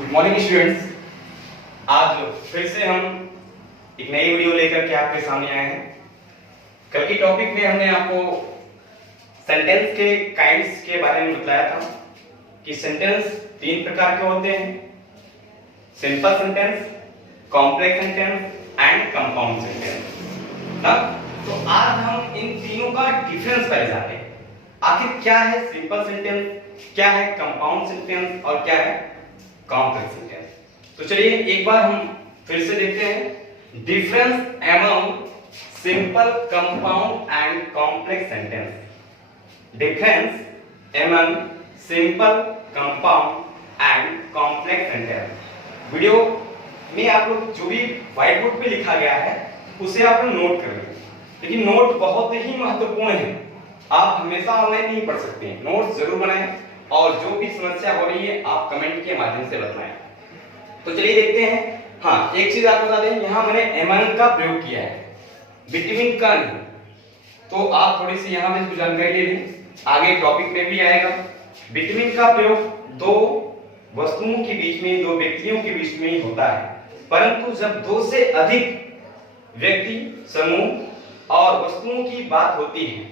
Good morning students. आज फिर से हम एक नई वीडियो लेकर के आपके सामने आए हैं। कल की टॉपिक में हमने आपको सेंटेंस के काइंड्स के बारे में बताया था कि सेंटेंस तीन प्रकार के होते हैं: simple sentence, complex sentence and compound sentence. ना तो आज हम इन तीनों का डिफरेंस पहले जानते हैं। आखिर क्या है सिंपल सेंटेंस, क्या है कंपाउंड सेंटेंस और क्या है कॉम्प्लेक्स सेंटेंस। तो चलिए एक बार हम फिर से देखते हैं difference among simple, compound and complex sentence. Difference among simple, compound and complex sentence. Video में आप लोग जो भी व्हाइट बोर्ड पे लिखा गया है उसे आप लोग नोट कर लें, लेकिन नोट बहुत ही महत्वपूर्ण है। आप हमेशा ऑनलाइन नहीं पढ़ सकते हैं, नोट जरूर बनाएं और जो भी समस्या हो रही है आप कमेंट के माध्यम से बताएं। तो चलिए देखते हैं। हाँ, एक चीज आपको बता दें, यहाँ मैंने एमन का प्रयोग किया है, बिटवीन का नहीं। तो आप थोड़ी सी यहाँ पे जानकारी ले लें, आगे टॉपिक पे भी आएगा। बिटवीन का प्रयोग दो वस्तुओं के बीच में, दो व्यक्तियों के बीच में ही होता है, परंतु जब दो से अधिक व्यक्ति, समूह और वस्तुओं की बात होती है,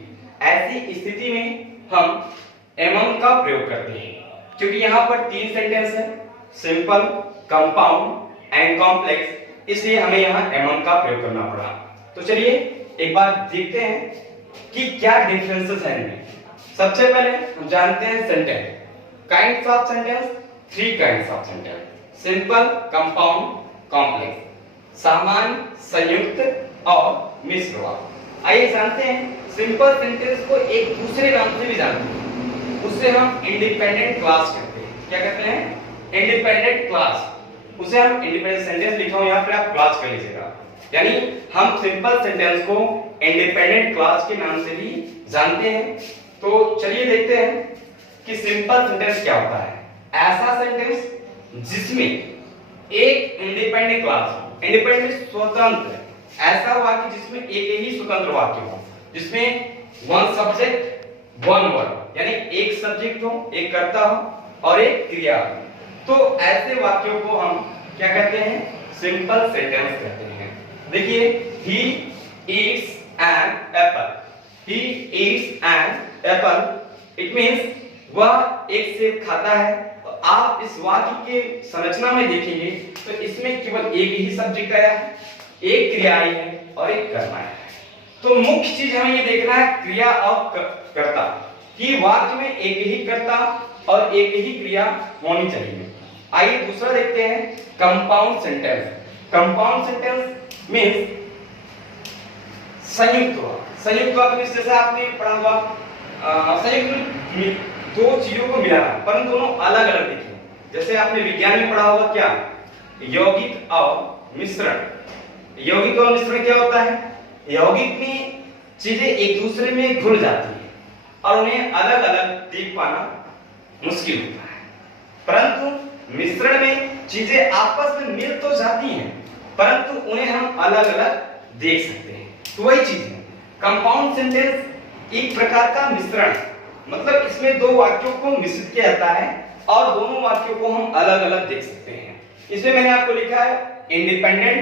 ऐसी स्थिति में हम एमन का प्रयोग करते हैं। क्योंकि यहाँ पर तीन सेंटेंस है, सिंपल, कंपाउंड एंड कॉम्प्लेक्स, इसलिए हमें यहाँ एमन का प्रयोग करना पड़ा। तो चलिए एक बार देखते हैं कि क्या डिफरेंसेस हैं इनमें। सबसे पहले हम जानते हैं sentence, kinds of sentence, three kinds of sentence: simple, compound, complex, सामान्य, संयुक्त और मिश्र वाक्य। आइए जानते हैं सिंपल सेंटेंस को एक दूसरे नाम से भी जानते हैं, उसे हम इंडिपेंडेंट क्लास कहते हैं। क्या कहते हैं? Independent class. उसे हम इंडिपेंडेंट सेंटेंस लिखा हूं यहाँ पे, आप क्लास कर लीजिएगा। यानी हम सिंपल सेंटेंस को इंडिपेंडेंट क्लास के नाम से भी जानते हैं। तो चलिए देखते हैं कि सिंपल सेंटेंस क्या होता है। ऐसा सेंटेंस जिसमें एक इंडिपेंडेंट क्लास हो, इंडिपेंडेंट स्वतंत्र, ऐसा वाक्य जिसमें एक ही स्वतंत्र वाक्य हो, जिसमें वन सब्जेक्ट वन वर्ब, यानी एक सब्जेक्ट हो, एक कर्ता हो और एक क्रिया हो। तो ऐसे वाक्यों को हम क्या कहते हैं? सिंपल सेंटेंस कहते हैं। देखिए, he eats an apple, he eats an apple, it means वह एक सेब खाता है। तो आप इस वाक्य के संरचना में देखेंगे तो इसमें केवल एक ही सब्जेक्ट आया है, एक क्रिया आई है और एक कर्ता है। तो मुख्य चीज हमें ये देखना है क्रिया और कर्ता, कि वाक्य में एक ही कर्ता और एक ही क्रिया होनी चाहिए। आइए दूसरा देखते हैं, compound sentence. Compound sentence means संयुक्त वाक्य। संयुक्त वाक्य जैसे आपने पढ़ा हुआ संयुक्त दो चीजों को मिलाना, परंतु दोनों अलग अलग दिखे। जैसे आपने विज्ञान में पढ़ा होगा क्या, यौगिक और मिश्रण। यौगिक और मिश्रण क्या होता है? यौगिक में चीजें एक दूसरे में घुल जाती है और उन्हें अलग अलग देख पाना मुश्किल होता है, परंतु मिश्रण में चीजें आपस में मिल तो जाती हैं परंतु उन्हें हम अलग अलग देख सकते हैं। तो वही चीज है कंपाउंड सेंटेंस, एक प्रकार का मिश्रण, मतलब इसमें दो वाक्यों को मिश्रित किया जाता है और दोनों वाक्यों को हम अलग अलग देख सकते हैं। इसमें मैंने आपको लिखा है इंडिपेंडेंट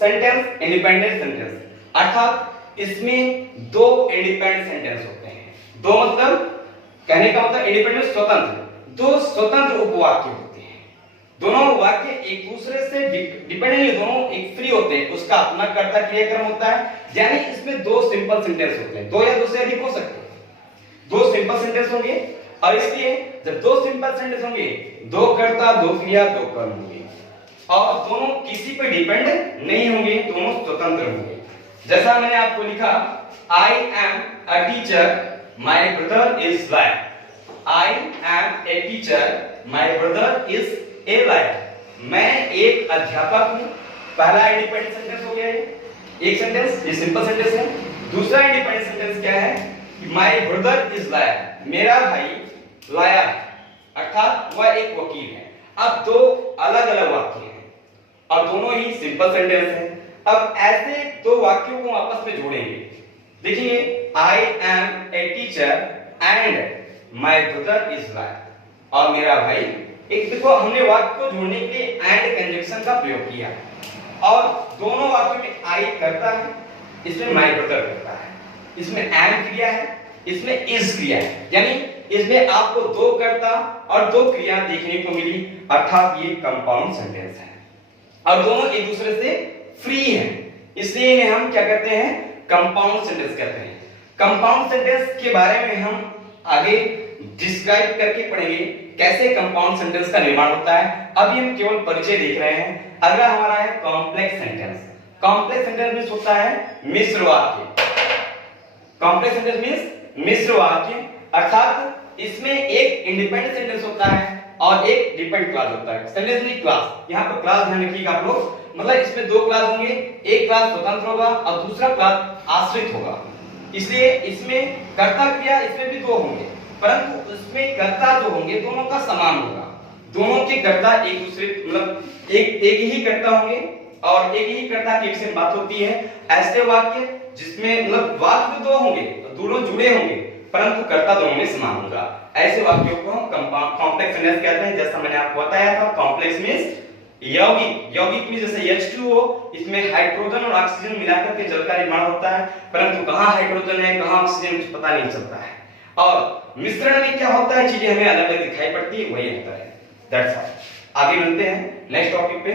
सेंटेंस, इंडिपेंडेंट सेंटेंस, अर्थात इसमें दो इंडिपेंडेंट सेंटेंस होते हैं। दो मतलब कहने का मतलब इंडिपेंडेंट स्वतंत्र, दो स्वतंत्र उपवाक्य होते हैं। दोनों वाक्य एक दूसरे से डिपेंडेंट, दोनों एक फ्री होते हैं, उसका अपना कर्ता क्रियाक्रम होता है। यानी इसमें दो सिंपल सेंटेंस होते हैं, दो या दो से अधिक हो सकते हैं। दो सिंपल सेंटेंस होंगे और इसलिए जब दो सिंपल सेंटेंस होंगे, दो कर्ता, दो क्रिया, दो कर्म होंगे और दोनों किसी पर डिपेंड नहीं होंगे, दोनों स्वतंत्र होंगे। जैसा मैंने आपको लिखा, I am a teacher, my brother is liar. I am a teacher, my brother is a liar. मैं एक अध्यापक हूँ। पहला इंडिपेंडेंट सेंटेंस हो गया है, एक सेंटेंस, ये सिंपल सेंटेंस है। दूसरा इंडिपेंडेंट सेंटेंस क्या है? My brother is liar, मेरा भाई लायर, अर्थात वह एक वकील है। अब दो अलग अलग वाक्य हैं और दोनों ही सिंपल सेंटेंस हैं। अब ऐसे दो वाक्यों को आपस में जोड़ेंगे। देखिए, I am a teacher and my brother is liar, और मेरा भाई एक देखो हमने वाक्य को जोड़ने के लिए एंड कंजंक्शन का प्रयोग किया और दोनों वाक्यों में आई करता है, इसमें माय ब्रदर करता है, इसमें एम क्रिया है, इसमें इज क्रिया है, यानी इसमें आपको दो कर्ता और दो क्रिया देखने को मिली, अर्थात ये कंपाउंड सेंटेंस है और दोनों एक दूसरे से फ्री हैं, इसलिए इन्हें हम क्या कहते हैं, कंपाउंड सेंटेंस कहते हैं। कंपाउंड सेंटेंस के बारे में हम आगे डिस्क्राइब करके पढ़ेंगे कैसे कंपाउंड सेंटेंस का निर्माण होता है। अभी हम केवल परिचय देख रहे हैं। अगला हमारा है complex sentence. Complex sentence means होता है मिश्र वाक्य। कॉम्प्लेक्स सेंटेंस मींस मिश्र वाक्य, अर्थात इसमें एक इंडिपेंडेंट सेंटेंस होता है और एक डिपेंडेंट क्लॉज होता है। सेंटेंस नहीं क्लॉज, यहां पर क्लॉज ध्यान रखिएगा आप लोग, मतलब इसमें दो क्लॉज होंगे, एक क्लॉज स्वतंत्र होगा और दूसरा क्लॉज आश्रित होगा, इसलिए इसमें कर्ता क्रिया इसमें भी दो होंगे, परंतु उसमें कर्ता जो होंगे दोनों का समान होगा, दोनों के कर्ता एक दूसरे मतलब एक ही कर्ता होंगे और एक ही कर्ता की से बात होती है। ऐसे वाक्य जिसमें मतलब वाक्य तो दो होंगे, दोनों जुड़े होंगे, परंतु कर्ता दोनों में समान होगा, ऐसे वाक्यों को हम कॉम्प्लेक्स सेंटेंस कहते हैं। जैसा मैंने आपको बताया था, कॉम्प्लेक्स मींस यौगिक, यौगिक में जैसे H2O, इसमें हाइड्रोजन और ऑक्सीजन मिलाकर के जल का निर्माण होता है, परंतु कहां हाइड्रोजन है कहां ऑक्सीजन कुछ पता नहीं चलता है, और मिश्रण में क्या होता है चीजें हमें अलग अलग दिखाई पड़ती है, वही अंतर है। That's all. आगे मिलते हैं नेक्स्ट टॉपिक पे।